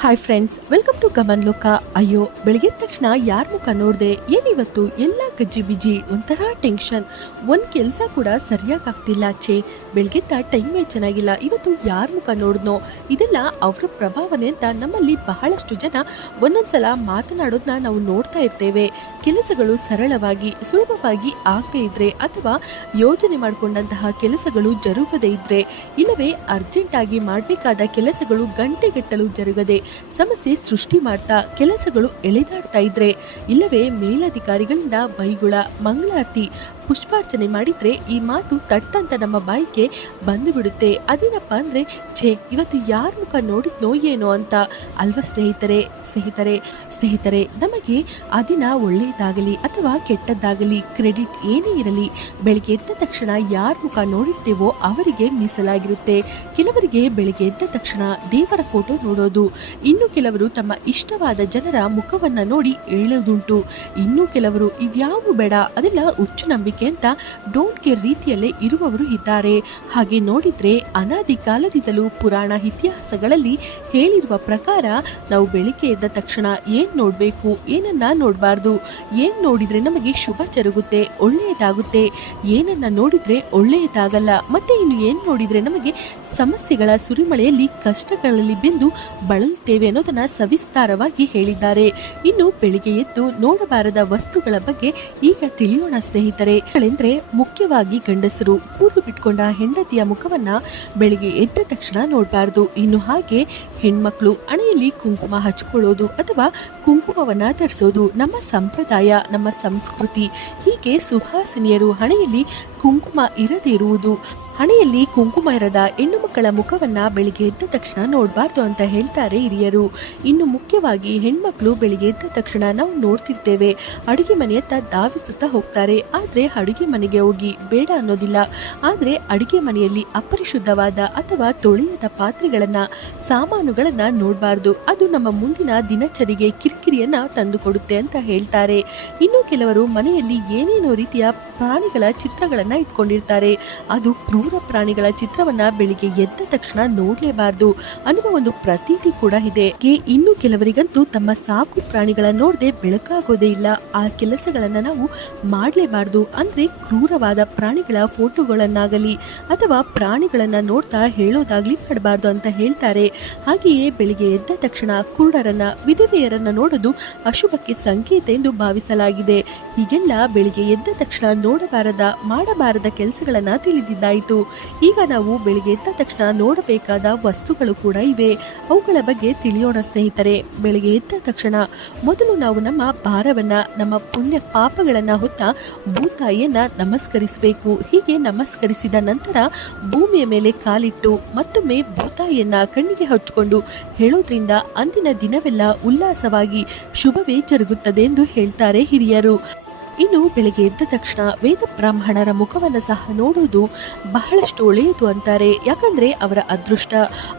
Hi friends welcome to Gaman Loka ಅಯ್ಯೋ ಬೆಳಗ್ಗೆ ತಕ್ಷಣ ಯಾರ ಮುಖ ನೋಡಿದೆ? ಏನಿವತ್ತು? ಎಲ್ಲ ಗಜ್ಜಿ ಬಿಜಿ ಒಂಥರ ಟೆನ್ಷನ್ ಒಂದು ಕೆಲಸ ಕೂಡ ಸರಿಯಾಗಿ ಆಗ್ತಿಲ್ಲ ಛೇ ಬೆಳಗ್ಗೆತ್ತ ಟೈಮೇ ಚೆನ್ನಾಗಿಲ್ಲ. ಇವತ್ತು ಯಾರ ಮುಖ ನೋಡಿದ್ನೋ? ಇದೆಲ್ಲ ಅವರ ಪ್ರಭಾವನೆ ಅಂತ ನಮ್ಮಲ್ಲಿ ಬಹಳಷ್ಟು ಜನ ಒಂದೊಂದ್ಸಲ ಮಾತನಾಡೋದನ್ನ ನಾವು ನೋಡ್ತಾ ಇರ್ತೇವೆ. ಕೆಲಸಗಳು ಸರಳವಾಗಿ, ಸುಲಭವಾಗಿ ಆಗದೇ ಇದ್ರೆ ಅಥವಾ ಯೋಜನೆ ಮಾಡಿಕೊಂಡಂತಹ ಕೆಲಸಗಳು ಜರುಗದೇ ಇದ್ರೆ, ಇಲ್ಲವೇ ಅರ್ಜೆಂಟ್ ಆಗಿ ಮಾಡಬೇಕಾದ ಕೆಲಸಗಳು ಗಂಟೆಗಟ್ಟಲು ಜರುಗದೆ ಸಮಸ್ಯೆ ಸೃಷ್ಟಿ ಮಾಡ್ತಾ ಕೆಲಸಗಳು ಎಳೆದಾಡ್ತಾ ಇದ್ರೆ ಇಲ್ಲವೇ ಮೇಲಧಿಕಾರಿಗಳಿಂದ ಬೈಗುಳ ಮಂಗಳಾರತಿ ಪುಷ್ಪಾರ್ಚನೆ ಮಾಡಿದ್ರೆ ಈ ಮಾತು ತಟ್ಟಂತ ನಮ್ಮ ಬಾಯಿಗೆ ಬಂದು ಬಿಡುತ್ತೆ. ಅದೇನಪ್ಪ ಅಂದ್ರೆ, ಛೇ, ಇವತ್ತು ಯಾರ ಮುಖ ನೋಡಿದ್ನೋ ಏನೋ ಅಂತ. ಅಲ್ವಾ ಸ್ನೇಹಿತರೆ ಸ್ನೇಹಿತರೆ ಸ್ನೇಹಿತರೆ, ನಮಗೆ ಆ ದಿನ ಒಳ್ಳೆಯದಾಗಲಿ ಅಥವಾ ಕೆಟ್ಟದ್ದಾಗಲಿ ಕ್ರೆಡಿಟ್ ಏನೇ ಇರಲಿ, ಬೆಳಿಗ್ಗೆ ಎದ್ದ ತಕ್ಷಣ ಯಾರ ಮುಖ ನೋಡಿರ್ತೇವೋ ಅವರಿಗೆ ಮೀಸಲಾಗಿರುತ್ತೆ. ಕೆಲವರಿಗೆ ಬೆಳಿಗ್ಗೆ ಎದ್ದ ತಕ್ಷಣ ದೇವರ ಫೋಟೋ ನೋಡೋದು. ಇನ್ನು ಕೆಲವರು ತಮ್ಮ ಇಷ್ಟವಾದ ಜನರ ಮುಖವನ್ನ ನೋಡಿ ಹೇಳೋದುಂಟು. ಇನ್ನು ಕೆಲವರು ಇವ್ಯಾವು ಬೇಡ, ಅದೆಲ್ಲ ಹುಚ್ಚು ನಂಬಿಕೆ. ಅಂತ ಡೋಂಟ್ ಕೇರ್ ರೀತಿಯಲ್ಲೇ ಇರುವವರು ಇದ್ದಾರೆ. ಹಾಗೆ ನೋಡಿದ್ರೆ ಅನಾದಿ ಕಾಲದಿಂದಲೂ ಪುರಾಣ ಇತಿಹಾಸಗಳಲ್ಲಿ ಹೇಳಿರುವ ಪ್ರಕಾರ ನಾವು ಬೆಳಿಗ್ಗೆ ಎದ್ದ ತಕ್ಷಣ ಏನ್ ನೋಡ್ಬೇಕು, ಏನನ್ನ ನೋಡಬಾರ್ದು, ಏನ್ ನೋಡಿದ್ರೆ ನಮಗೆ ಶುಭ ಜರುಗುತ್ತೆ, ಒಳ್ಳೆಯದಾಗುತ್ತೆ, ಏನನ್ನ ನೋಡಿದ್ರೆ ಒಳ್ಳೆಯದಾಗಲ್ಲ, ಮತ್ತೆ ಇನ್ನು ಏನ್ ನೋಡಿದ್ರೆ ನಮಗೆ ಸಮಸ್ಯೆಗಳ ಸುರಿಮಳೆಯಲ್ಲಿ ಕಷ್ಟಗಳಲ್ಲಿ ಬೆಂದು ಬಳಲ್ತೇವೆ ಅನ್ನೋದನ್ನ ಸವಿಸ್ತಾರವಾಗಿ ಹೇಳಿದ್ದಾರೆ. ಇನ್ನು ಬೆಳಿಗ್ಗೆ ಎದ್ದು ನೋಡಬಾರದ ವಸ್ತುಗಳ ಬಗ್ಗೆ ಈಗ ತಿಳಿಯೋಣ ಸ್ನೇಹಿತರೆ. ಗಳೆಂದ್ರೆ ಮುಖ್ಯವಾಗಿ ಗಂಡಸರು ಕೂದಲು ಬಿಟ್ಕೊಂಡ ಹೆಂಡತಿಯ ಮುಖವನ್ನ ಬೆಳಿಗ್ಗೆ ಎದ್ದ ತಕ್ಷಣ ನೋಡಬಾರ್ದು. ಇನ್ನು ಹಾಗೆ ಹೆಣ್ಮಕ್ಳು ಹಣೆಯಲ್ಲಿ ಕುಂಕುಮ ಹಚ್ಕೊಳ್ಳೋದು ಅಥವಾ ಕುಂಕುಮವನ್ನ ಧರಿಸೋದು ನಮ್ಮ ಸಂಪ್ರದಾಯ, ನಮ್ಮ ಸಂಸ್ಕೃತಿ. ಹೀಗೆ ಸುಹಾಸಿನಿಯರು ಹಣೆಯಲ್ಲಿ ಕುಂಕುಮ ಇರದೇ ಇರುವುದು ಹಣೆಯಲ್ಲಿ ಕುಂಕುಮ ಇರದ ಹೆಣ್ಣು ಮಕ್ಕಳ ಮುಖವನ್ನ ಬೆಳಿಗ್ಗೆ ಎದ್ದ ತಕ್ಷಣ ನೋಡಬಾರ್ದು ಅಂತ ಹೇಳ್ತಾರೆ ಹಿರಿಯರು. ಇನ್ನು ಮುಖ್ಯವಾಗಿ ಹೆಣ್ಮಕ್ಳು ಬೆಳಿಗ್ಗೆ ಎದ್ದ ತಕ್ಷಣ ನಾವು ನೋಡ್ತಿರ್ತೇವೆ. ಅಡುಗೆ ಮನೆಯತ್ತ ಧಾವಿಸುತ್ತಾ ಹೋಗ್ತಾರೆ. ಆದ್ರೆ ಅಡುಗೆ ಮನೆಗೆ ಹೋಗಿ ಬೇಡ ಅನ್ನೋದಿಲ್ಲ. ಆದ್ರೆ ಅಡುಗೆ ಮನೆಯಲ್ಲಿ ಅಪರಿಶುದ್ಧವಾದ ಅಥವಾ ತೊಳೆಯದ ಪಾತ್ರೆಗಳನ್ನ, ಸಾಮಾನುಗಳನ್ನ ನೋಡಬಾರ್ದು. ಅದು ನಮ್ಮ ಮುಂದಿನ ದಿನಚರಿಗೆ ಕಿರಿಕಿರಿಯನ್ನ ತಂದುಕೊಡುತ್ತೆ ಅಂತ ಹೇಳ್ತಾರೆ. ಇನ್ನು ಕೆಲವರು ಮನೆಯಲ್ಲಿ ಏನೇನೋ ರೀತಿಯ ಪ್ರಾಣಿಗಳ ಚಿತ್ರಗಳನ್ನ ಇಟ್ಕೊಂಡಿರ್ತಾರೆ. ಅದು ಕ್ರೂರ ಪ್ರಾಣಿಗಳ ಚಿತ್ರವನ್ನ ಬೆಳಿಗ್ಗೆ ಎದ್ದ ತಕ್ಷಣ ನೋಡ್ಲೇಬಾರದು ಅನ್ನುವ ಒಂದು ಪ್ರತೀತಿ ಕೂಡ ಇದೆ. ಇನ್ನು ಕೆಲವರಿಗಂತೂ ತಮ್ಮ ಸಾಕು ಪ್ರಾಣಿಗಳ ನೋಡದೆ ಬೆಳಕಾಗೋದೇ ಇಲ್ಲ. ಆ ಕೆಲಸಗಳನ್ನ ನಾವು ಮಾಡಲೇಬಾರದು ಅಂದ್ರೆ ಕ್ರೂರವಾದ ಪ್ರಾಣಿಗಳ ಫೋಟೋಗಳನ್ನಾಗಲಿ ಅಥವಾ ಪ್ರಾಣಿಗಳನ್ನ ನೋಡ್ತಾ ಹೇಳೋದಾಗ್ಲಿ ಮಾಡಬಾರ್ದು ಅಂತ ಹೇಳ್ತಾರೆ. ಹಾಗೆಯೇ ಬೆಳಿಗ್ಗೆ ಎದ್ದ ತಕ್ಷಣ ಕುರುಡರನ್ನ, ವಿಧವೆಯರನ್ನ ನೋಡೋದು ಅಶುಭಕ್ಕೆ ಸಂಕೇತ ಎಂದು ಭಾವಿಸಲಾಗಿದೆ. ಹೀಗೆಲ್ಲ ಬೆಳಿಗ್ಗೆ ಎದ್ದ ತಕ್ಷಣ ನೋಡಬಾರದ, ಮಾಡಬಾರದ ಕೆಲಸಗಳನ್ನ ತಿಳಿದಿದ್ದಾಯಿತು. ಈಗ ನಾವು ಬೆಳಿಗ್ಗೆ ಎದ್ದ ತಕ್ಷಣ ನೋಡಬೇಕಾದ ವಸ್ತುಗಳು ಕೂಡ ಇವೆ. ಅವುಗಳ ಬಗ್ಗೆ ತಿಳಿಯೋಣ ಸ್ನೇಹಿತರೆ. ಬೆಳಿಗ್ಗೆ ಎದ್ದ ತಕ್ಷಣ ಮೊದಲು ನಾವು ನಮ್ಮ ಭಾರವನ್ನ, ನಮ್ಮ ಪುಣ್ಯ ಪಾಪಗಳನ್ನ ಹೊತ್ತ ಭೂತಾಯಿಯನ್ನ ನಮಸ್ಕರಿಸಬೇಕು. ಹೀಗೆ ನಮಸ್ಕರಿಸಿದ ನಂತರ ಭೂಮಿಯ ಮೇಲೆ ಕಾಲಿಟ್ಟು ಮತ್ತೊಮ್ಮೆ ಭೂತಾಯಿಯನ್ನ ಕಣ್ಣಿಗೆ ಹಚ್ಚಿಕೊಂಡು ಹೇಳೋದ್ರಿಂದ ಅಂದಿನ ದಿನವೆಲ್ಲ ಉಲ್ಲಾಸವಾಗಿ ಶುಭವೇ ಜರುಗುತ್ತದೆ ಎಂದು ಹೇಳ್ತಾರೆ ಹಿರಿಯರು. ಇನ್ನು ಬೆಳಗ್ಗೆ ಎದ್ದ ತಕ್ಷಣ ವೇದ ಬ್ರಾಹ್ಮಣರ ಮುಖವನ್ನು ಸಹ ನೋಡುವುದು ಬಹಳಷ್ಟು ಒಳ್ಳೆಯದು ಅಂತಾರೆ. ಯಾಕಂದ್ರೆ ಅವರ ಅದೃಷ್ಟ,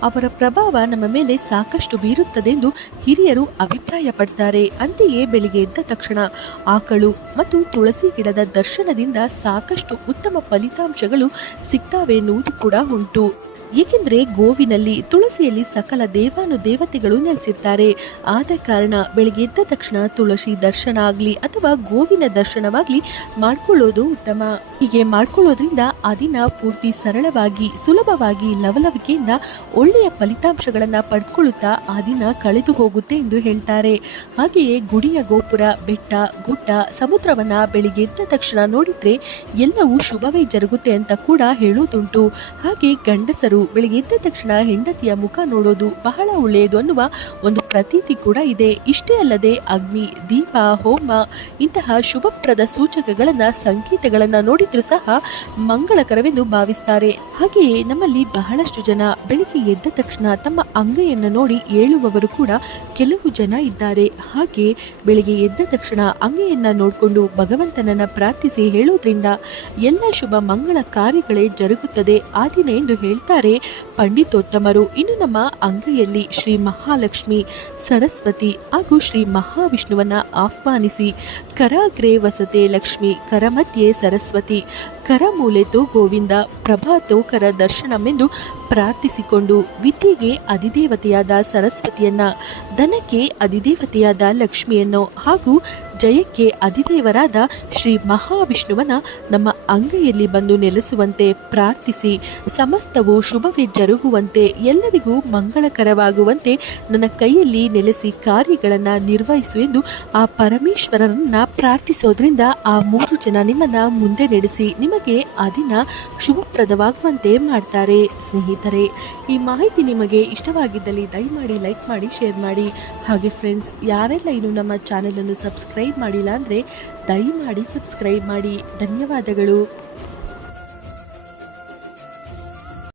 ಅವರ ಪ್ರಭಾವ ನಮ್ಮ ಮೇಲೆ ಸಾಕಷ್ಟು ಬೀರುತ್ತದೆ ಎಂದು ಹಿರಿಯರು ಅಭಿಪ್ರಾಯ ಪಡ್ತಾರೆ ಅಂತೆಯೇ ಬೆಳಿಗ್ಗೆ ಎದ್ದ ತಕ್ಷಣ ಆಕಳು ಮತ್ತು ತುಳಸಿ ಗಿಡದ ದರ್ಶನದಿಂದ ಸಾಕಷ್ಟು ಉತ್ತಮ ಫಲಿತಾಂಶಗಳು ಸಿಗ್ತಾವೆ ಎನ್ನುವುದು ಕೂಡ ಉಂಟು. ಏಕೆಂದ್ರೆ ಗೋವಿನಲ್ಲಿ ತುಳಸಿಯಲ್ಲಿ ಸಕಲ ದೇವಾನು ದೇವತೆಗಳು ನೆಲೆಸಿರ್ತಾರೆ. ಆದ ಕಾರಣ ಬೆಳಿಗ್ಗೆ ಎದ್ದ ತಕ್ಷಣ ತುಳಸಿ ದರ್ಶನ ಆಗ್ಲಿ ಅಥವಾ ಗೋವಿನ ದರ್ಶನವಾಗ್ಲಿ ಮಾಡ್ಕೊಳ್ಳೋದು ಉತ್ತಮ. ಹೀಗೆ ಮಾಡ್ಕೊಳ್ಳೋದ್ರಿಂದ ಆ ದಿನ ಪೂರ್ತಿ ಸರಳವಾಗಿ, ಸುಲಭವಾಗಿ ಲವಲವಿಕೆಯಿಂದ ಒಳ್ಳೆಯ ಫಲಿತಾಂಶಗಳನ್ನ ಪಡೆದುಕೊಳ್ಳುತ್ತಾ ಆ ದಿನ ಕಳೆದು ಹೋಗುತ್ತೆ ಎಂದು ಹೇಳ್ತಾರೆ. ಹಾಗೆಯೇ ಗುಡಿಯ ಗೋಪುರ, ಬೆಟ್ಟ, ಗುಡ್ಡ, ಸಮುದ್ರವನ್ನ ಬೆಳಿಗ್ಗೆ ಎದ್ದ ತಕ್ಷಣ ನೋಡಿದ್ರೆ ಎಲ್ಲವೂ ಶುಭವೇ ಜರುಗುತ್ತೆ ಅಂತ ಕೂಡ ಹೇಳೋದುಂಟು. ಹಾಗೆ ಗಂಡಸರು ಬೆಳಿಗ್ಗೆ ಎದ್ದ ತಕ್ಷಣ ಹೆಂಡತಿಯ ಮುಖ ನೋಡೋದು ಬಹಳ ಒಳ್ಳೆಯದು ಅನ್ನುವ ಒಂದು ಪ್ರತೀತಿ ಕೂಡ ಇದೆ. ಇಷ್ಟೇ ಅಲ್ಲದೆ ಅಗ್ನಿ, ದೀಪ, ಹೋಮ ಇಂತಹ ಶುಭಪ್ರದ ಸೂಚಕಗಳನ್ನ, ಸಂಕೇತಗಳನ್ನ ನೋಡಿದ್ರೂ ಸಹ ಮಂಗಳಕರವೆಂದು ಭಾವಿಸ್ತಾರೆ. ಹಾಗೆಯೇ ನಮ್ಮಲ್ಲಿ ಬಹಳಷ್ಟು ಜನ ಬೆಳಿಗ್ಗೆ ಎದ್ದ ತಕ್ಷಣ ತಮ್ಮ ಅಂಗೈಯನ್ನ ನೋಡಿ ಏಳುವವರು ಕೂಡ ಕೆಲವು ಜನ ಇದ್ದಾರೆ. ಹಾಗೆ ಬೆಳಿಗ್ಗೆ ಎದ್ದ ತಕ್ಷಣ ಅಂಗೈಯನ್ನ ನೋಡಿಕೊಂಡು ಭಗವಂತನನ್ನ ಪ್ರಾರ್ಥಿಸಿ ಹೇಳೋದ್ರಿಂದ ಎಲ್ಲ ಶುಭ ಮಂಗಳ ಕಾರ್ಯಗಳೇ ಜರುಗುತ್ತದೆ. ಆ ದಿನ ಎಂದು ಹೇಳ್ತಾರೆ ಪಂಡಿತೋತ್ತಮರು. ಇನ್ನು ನಮ್ಮ ಅಂಗೈಯಲ್ಲಿ ಶ್ರೀ ಮಹಾಲಕ್ಷ್ಮಿ, ಸರಸ್ವತಿ ಹಾಗೂ ಶ್ರೀ ಮಹಾವಿಷ್ಣುವನ್ನ ಆಹ್ವಾನಿಸಿ ಕರಾಗ್ರೆ ವಸತೆ ಲಕ್ಷ್ಮಿ, ಕರಮಧ್ಯೆ ಸರಸ್ವತಿ ಕರಮೂಲೆತು ಗೋವಿಂದ ಪ್ರಭಾತೋಕರ ದರ್ಶನಮೆಂದು ಪ್ರಾರ್ಥಿಸಿಕೊಂಡು ವಿದ್ಯೆಗೆ ಅಧಿದೇವತೆಯಾದ ಸರಸ್ವತಿಯನ್ನ, ಧನಕ್ಕೆ ಅಧಿದೇವತೆಯಾದ ಲಕ್ಷ್ಮಿಯನ್ನು ಹಾಗೂ ಜಯಕ್ಕೆ ಅಧಿದೇವರಾದ ಶ್ರೀ ಮಹಾವಿಷ್ಣುವನ ನಮ್ಮ ಅಂಗೈಯಲ್ಲಿ ಬಂದು ನೆಲೆಸುವಂತೆ ಪ್ರಾರ್ಥಿಸಿ, ಸಮಸ್ತವು ಶುಭವೇ ಜರುಗುವಂತೆ, ಎಲ್ಲರಿಗೂ ಮಂಗಳಕರವಾಗುವಂತೆ ನನ್ನ ಕೈಯಲ್ಲಿ ನೆಲೆಸಿ ಕಾರ್ಯಗಳನ್ನು ನಿರ್ವಹಿಸು ಎಂದು ಆ ಪರಮೇಶ್ವರರನ್ನು ಪ್ರಾರ್ಥಿಸೋದ್ರಿಂದ ಆ ಮೂರು ಜನ ನಿಮ್ಮನ್ನ ಮುಂದೆ ನಡೆಸಿ ನಿಮಗೆ ಆ ದಿನ ಶುಭಪ್ರದವಾಗುವಂತೆ ಮಾಡ್ತಾರೆ. ಸ್ನೇಹಿತರೆ, ಈ ಮಾಹಿತಿ ನಿಮಗೆ ಇಷ್ಟವಾಗಿದ್ದಲ್ಲಿ ದಯಮಾಡಿ ಲೈಕ್ ಮಾಡಿ, ಶೇರ್ ಮಾಡಿ. ಹಾಗೆ ಫ್ರೆಂಡ್ಸ್ ಯಾರೆಲ್ಲ ಇನ್ನು ನಮ್ಮ ಚಾನೆಲನ್ನು ಸಬ್ಸ್ಕ್ರೈಬ್ ಮಾಡಿಲ್ಲ ಅಂದರೆ ದಯಮಾಡಿ ಸಬ್ಸ್ಕ್ರೈಬ್ ಮಾಡಿ. ಧನ್ಯವಾದಗಳು.